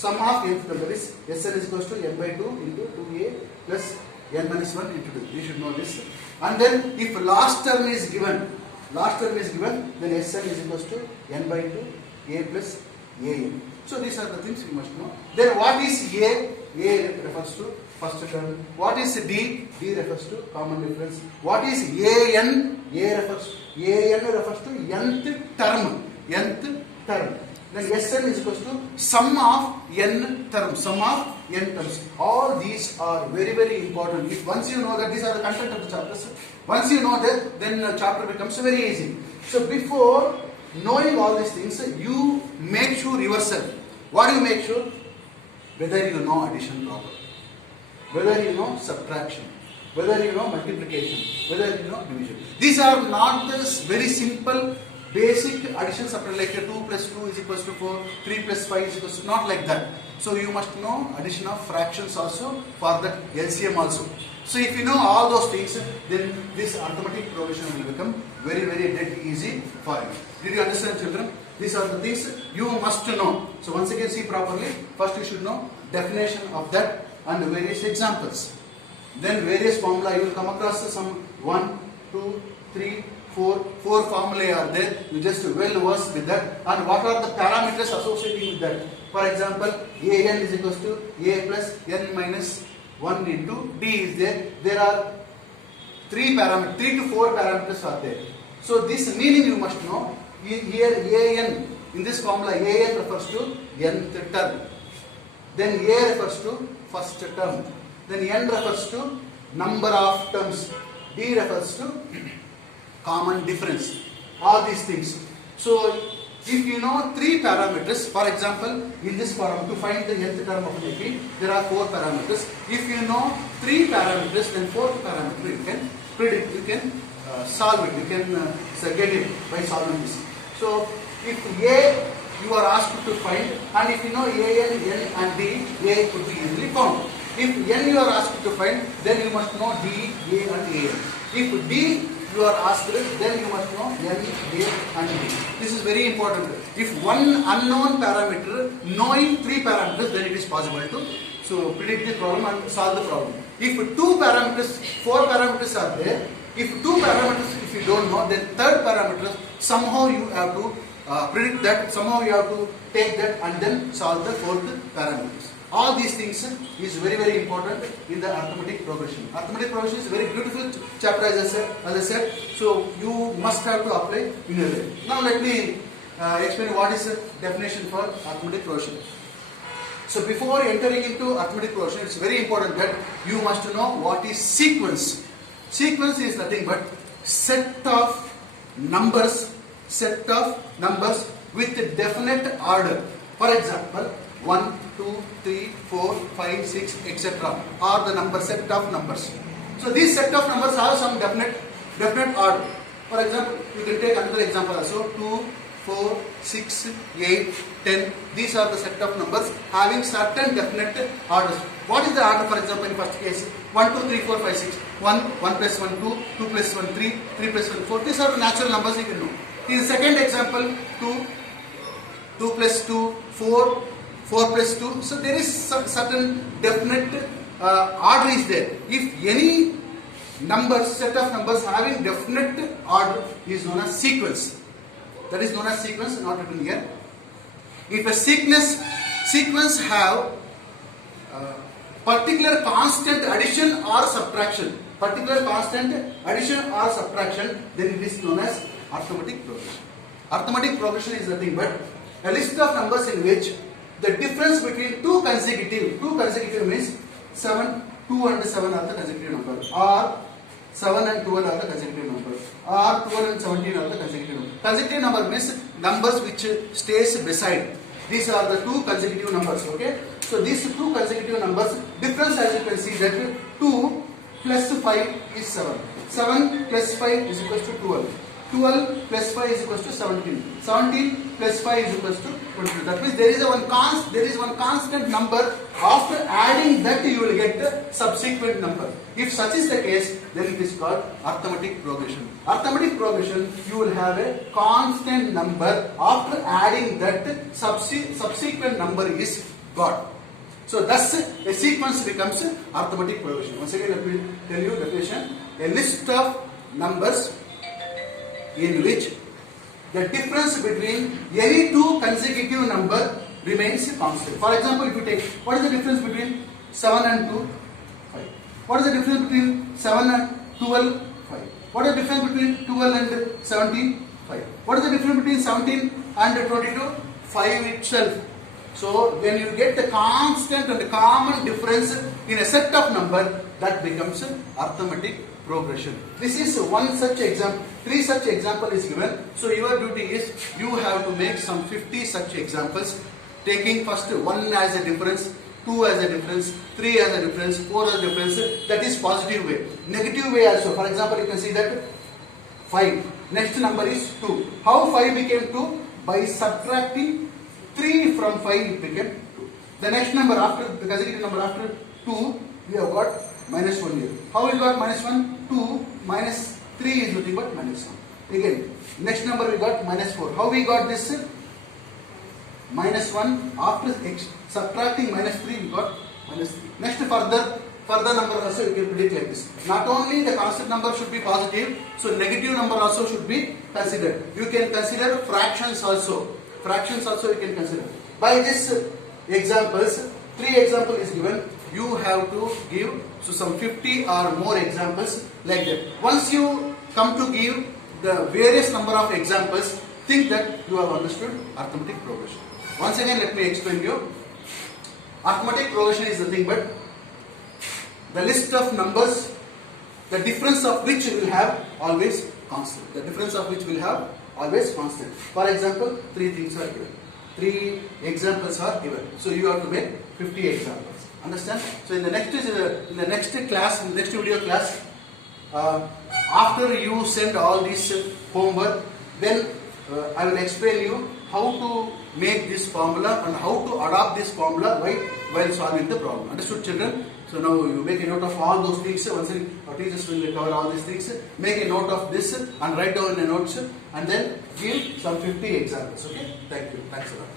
sum of nth term, that is Sn is equals to n by 2 into 2a plus n minus 1 into 2. You should know this. And then if last term is given, then Sn is equals to n by 2 a plus an. So these are the things we must know. Then what is a? A refers to first term. What is D? D refers to common difference. What is an? A refers to nth term. Then Sn is equals to sum of n terms. All these are very, very important. If once you know that these are the content of the chapters, once you know that, then the chapter becomes very easy. So before knowing all these things, you make sure yourself. What do you make sure? Whether you know addition properly, whether you know subtraction, whether you know multiplication, whether you know division. These are not this very simple basic addition subtraction like 2 plus 2 is equals to 4, 3 plus 5 is equals to, not like that. So you must know addition of fractions also, for that LCM also. So if you know all those things, then this arithmetic progression will become very, very dead easy for you. Did you understand, children? These are the things you must know. So once again, see properly. First you should know definition of that and various examples. Then various formula, you will come across some 1, 2, 3, 4 formulae are there. You just well versed with that. And what are the parameters associated with that? For example, an is equals to a plus n minus 1 into d is there. There are 3 to 4 parameters are there. So this meaning you must know. Here an, in this formula, an refers to nth term. Then a refers to first term. Then n refers to number of terms. D refers to common difference. All these things. So if you know 3 parameters, for example, in this problem, to find the nth term of an AP, there are 4 parameters. If you know 3 parameters, then 4th parameter you can predict, you can solve it, you can get it by solving this. So if A you are asked to find, and if you know an, n and d, A could be easily found. If n you are asked to find, then you must know d, a and an. If d you are asked, then you must know n, a and d. This is very important. If one unknown parameter, knowing 3 parameters, then it is possible to predict the problem and solve the problem. If 2 parameters, 4 parameters are there, if 2 parameters if you don't know, then 3rd parameter, somehow you have to predict that, somehow you have to take that and then solve the 4th parameters. All these things is very, very important in the arithmetic progression. Arithmetic progression is a very beautiful chapter, as I said. So you must have to apply in your life. Now let me explain what is the definition for arithmetic progression. So before entering into arithmetic progression, it's very important that you must know what is sequence. Sequence is nothing but set of numbers with a definite order. For example, 1, 2, 3, 4, 5, 6, etc. are the number set of numbers. So these set of numbers have some definite order. For example, you can take another example also. 2, 4, 6, 8, 10. These are the set of numbers having certain definite orders. What is the order? For example, in first case, 1, 2, 3, 4, 5, 6. 1 plus 1, 2, 2 plus 1, 3, 3 plus 1, 4. These are the natural numbers you can know. In the second example, 2, 2 plus 2, 4, 4 plus 2. So there is some certain definite order is there. If any set of numbers having definite order is known as sequence. That is known as sequence, not written here. If a sequence have particular constant addition or subtraction, then it is known as arithmetic progression. Arithmetic progression is nothing but a list of numbers in which the difference between two consecutive means 7, 2 and 7 are the consecutive numbers, or 7 and 12 are the consecutive numbers, or 12 and 17 are the consecutive numbers. Consecutive number means numbers which stays beside. These are the 2 consecutive numbers, okay? So these 2 consecutive numbers, difference as you can see that 2 plus 5 is 7. 7 plus 5 is equals to 12. 12 plus 5 is equals to 17. 17 plus 5 is equals to 22. That means there is one constant number. After adding that, you will get the subsequent number. If such is the case, then it is called arithmetic progression. Arithmetic progression, you will have a constant number. After adding that, subsequent number is God. So thus a sequence becomes arithmetic progression. Once again let me tell you definition. A list of numbers in which the difference between any two consecutive number remains constant. For example, if you take, what is the difference between 7 and 2? 5. What is the difference between 7 and 12? 5. What is the difference between 12 and 17? 5. What is the difference between 17 and 22? 5 itself. So when you get the constant and the common difference in a set of number, that becomes arithmetic progression. This is one such example. 3 such example is given. So your duty is you have to make some 50 such examples, taking first 1 as a difference, 2 as a difference, 3 as a difference, 4 as a difference. That is positive way. Negative way also. For example, you can see that 5. Next number is 2. How 5 became 2? By subtracting 3 from 5 it became 2. The next number after, the consecutive number after 2, we have got minus 1 here. How we got minus 1? 2 minus 3 is nothing but minus 1. Again, next number we got minus 4. How we got this? Minus 1. After subtracting minus 3, we got minus 3. Next further number also you can predict like this. Not only the constant number should be positive, so negative number also should be considered. You can consider fractions also. Fractions also you can consider. By this examples, 3 example is given. You have to give some 50 or more examples like that. Once you come to give the various number of examples, think that you have understood arithmetic progression. Once again let me explain you. Arithmetic progression is nothing but the list of numbers, the difference of which will have always constant. The difference of which will have always constant. For example, 3 things are given. 3 examples are given. So you have to make 50 examples. Understand? So in the next class, in the next video class, after you send all this homework, then I will explain you how to make this formula and how to adopt this formula while solving the problem. Understood, children? So now you make a note of all those things. Once our teachers will cover all these things. Make a note of this and write down in the notes and then give some 50 examples. Okay? Thank you. Thanks a lot.